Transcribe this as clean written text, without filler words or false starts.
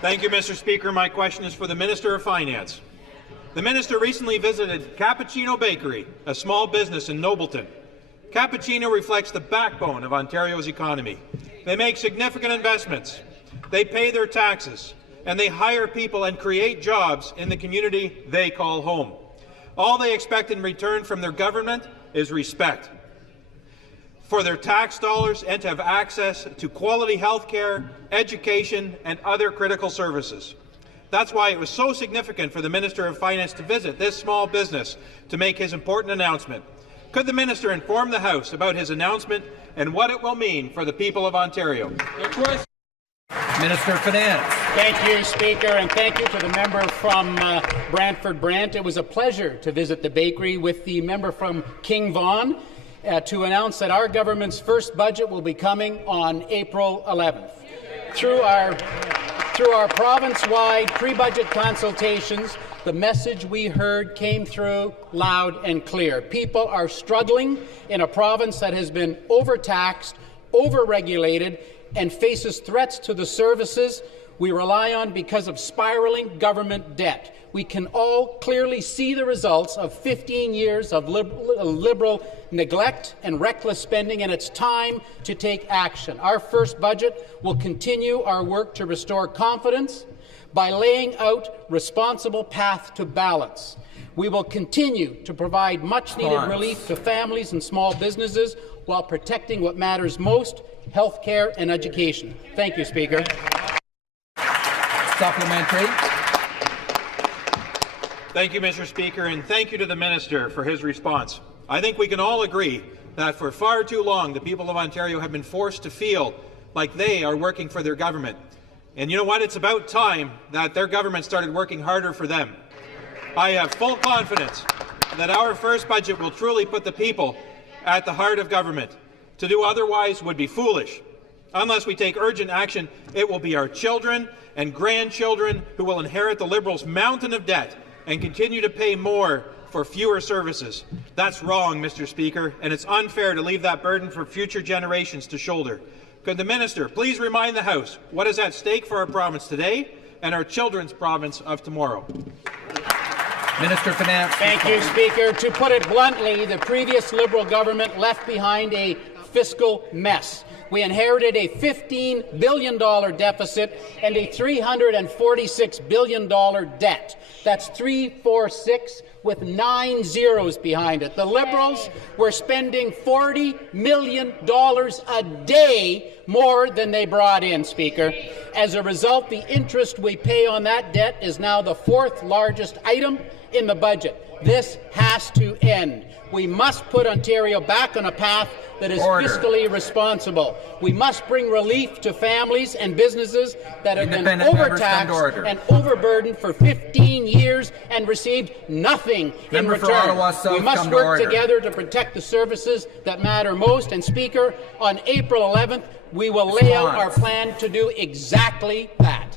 Thank you, Mr. Speaker. My question is for the Minister of Finance. The Minister recently visited Cappuccino Bakery, a small business in Nobleton. Cappuccino reflects the backbone of Ontario's economy. They make significant investments, they pay their taxes, and they hire people and create jobs in the community they call home. All they expect in return from their government is respect for their tax dollars and to have access to quality health care, education, and other critical services. That's why it was so significant for the Minister of Finance to visit this small business to make his important announcement. Could the Minister inform the House about his announcement and what it will mean for the people of Ontario? Minister of Finance. Thank you, Speaker, and thank you to the member from Brantford Brant. It was a pleasure to visit the bakery with the member from King Vaughan to announce that our government's first budget will be coming on April 11th. Through our province-wide pre-budget consultations, the message we heard came through loud and clear. People are struggling in a province that has been overtaxed, overregulated, and faces threats to the services we rely on because of spiraling government debt. We can all clearly see the results of 15 years of liberal neglect and reckless spending, and it's time to take action. Our first budget will continue our work to restore confidence by laying out responsible path to balance. We will continue to provide much-needed relief to families and small businesses while protecting what matters most, health care and education. Thank you, Speaker. Supplementary. Thank you, Mr. Speaker, and thank you to the Minister for his response. I think we can all agree that for far too long the people of Ontario have been forced to feel like they are working for their government. And you know what? It's about time that their government started working harder for them. I have full confidence that our first budget will truly put the people at the heart of government. To do otherwise would be foolish. Unless we take urgent action, it will be our children and grandchildren who will inherit the Liberals' mountain of debt and continue to pay more for fewer services. That's wrong, Mr. Speaker, and it's unfair to leave that burden for future generations to shoulder. Could the Minister please remind the House what is at stake for our province today and our children's province of tomorrow? Minister of Finance. Thank you, Speaker. To put it bluntly, the previous Liberal government left behind a fiscal mess. We inherited a $15 billion deficit and a $346 billion debt. That's 346 with 9 zeros behind it. The Liberals were spending $40 million a day more than they brought in, Speaker. As a result, the interest we pay on that debt is now the 4th largest item in the budget. This has to end. We must put Ontario back on a path that is fiscally responsible. We must bring relief to families and businesses that have been overtaxed and overburdened for 15 years and received nothing in return. We must work together to protect the services that matter most. And, Speaker, on April 11th, we will lay out our plan to do exactly that.